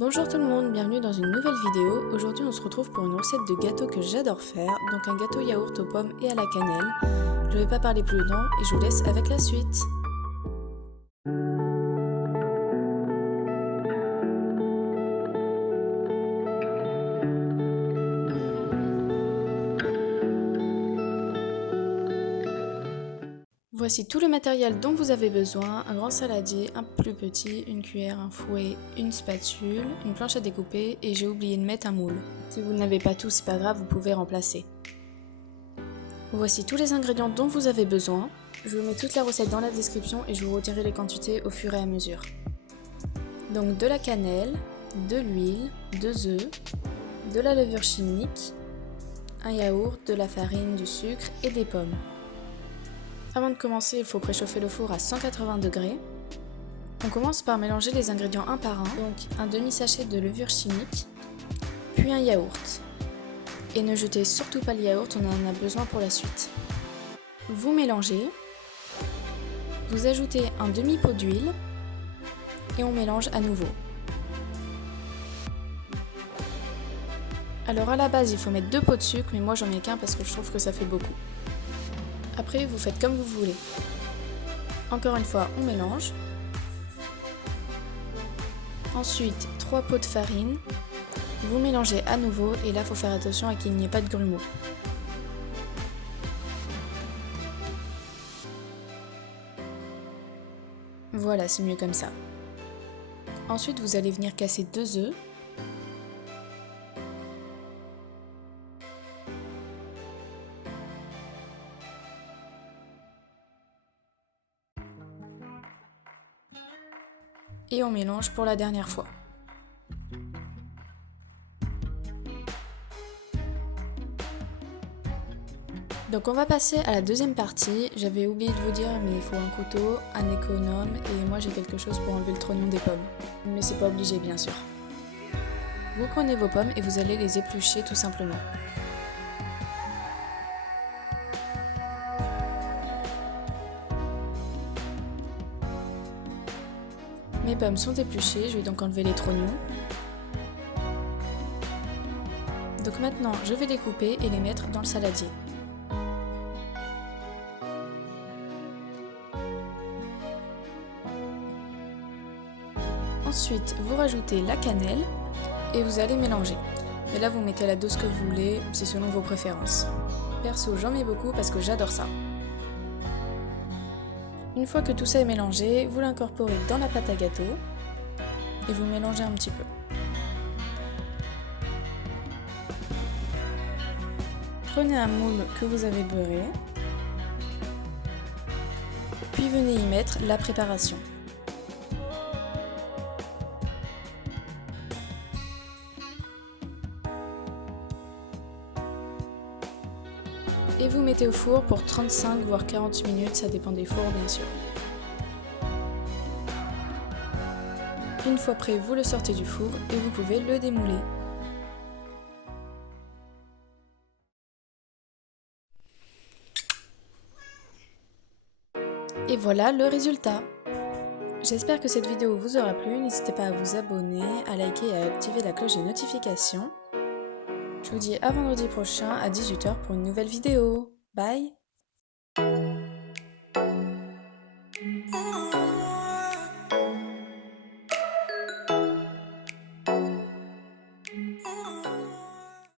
Bonjour tout le monde, bienvenue dans une nouvelle vidéo. Aujourd'hui on se retrouve pour une recette de gâteau que j'adore faire, donc un gâteau yaourt aux pommes et à la cannelle. Je ne vais pas parler plus longtemps et je vous laisse avec la suite. Voici tout le matériel dont vous avez besoin, un grand saladier, un plus petit, une cuillère, un fouet, une spatule, une planche à découper et j'ai oublié de mettre un moule. Si vous n'avez pas tout, c'est pas grave, vous pouvez remplacer. Voici tous les ingrédients dont vous avez besoin. Je vous mets toute la recette dans la description et je vous retirerai les quantités au fur et à mesure. Donc de la cannelle, de l'huile, 2 œufs, de la levure chimique, un yaourt, de la farine, du sucre et des pommes. Avant de commencer, il faut préchauffer le four à 180 degrés. On commence par mélanger les ingrédients un par un, donc un demi-sachet de levure chimique, puis un yaourt. Et ne jetez surtout pas le yaourt, on en a besoin pour la suite. Vous mélangez, vous ajoutez un demi-pot d'huile et on mélange à nouveau. Alors à la base, il faut mettre 2 pots de sucre, mais moi j'en mets qu'un parce que je trouve que ça fait beaucoup. Après, vous faites comme vous voulez. Encore une fois, on mélange. Ensuite, 3 pots de farine. Vous mélangez à nouveau et là, il faut faire attention à qu'il n'y ait pas de grumeaux. Voilà, c'est mieux comme ça. Ensuite, vous allez venir casser 2 œufs. Et on mélange pour la dernière fois. Donc on va passer à la deuxième partie. J'avais oublié de vous dire, mais il faut un couteau, un économe et moi j'ai quelque chose pour enlever le trognon des pommes. Mais c'est pas obligé bien sûr. Vous prenez vos pommes et vous allez les éplucher tout simplement. Mes pommes sont épluchées, je vais donc enlever les trognons. Donc maintenant je vais les couper et les mettre dans le saladier. Ensuite, vous rajoutez la cannelle et vous allez mélanger. Mais là, vous mettez la dose que vous voulez, c'est selon vos préférences. Perso, j'en mets beaucoup parce que j'adore ça. Une fois que tout ça est mélangé, vous l'incorporez dans la pâte à gâteau et vous mélangez un petit peu. Prenez un moule que vous avez beurré, puis venez y mettre la préparation. Et vous mettez au four pour 35 voire 40 minutes, ça dépend des fours bien sûr. Une fois prêt, vous le sortez du four et vous pouvez le démouler. Et voilà le résultat. J'espère que cette vidéo vous aura plu, n'hésitez pas à vous abonner, à liker et à activer la cloche de notification. Je vous dis à vendredi prochain à 18 h pour une nouvelle vidéo. Bye!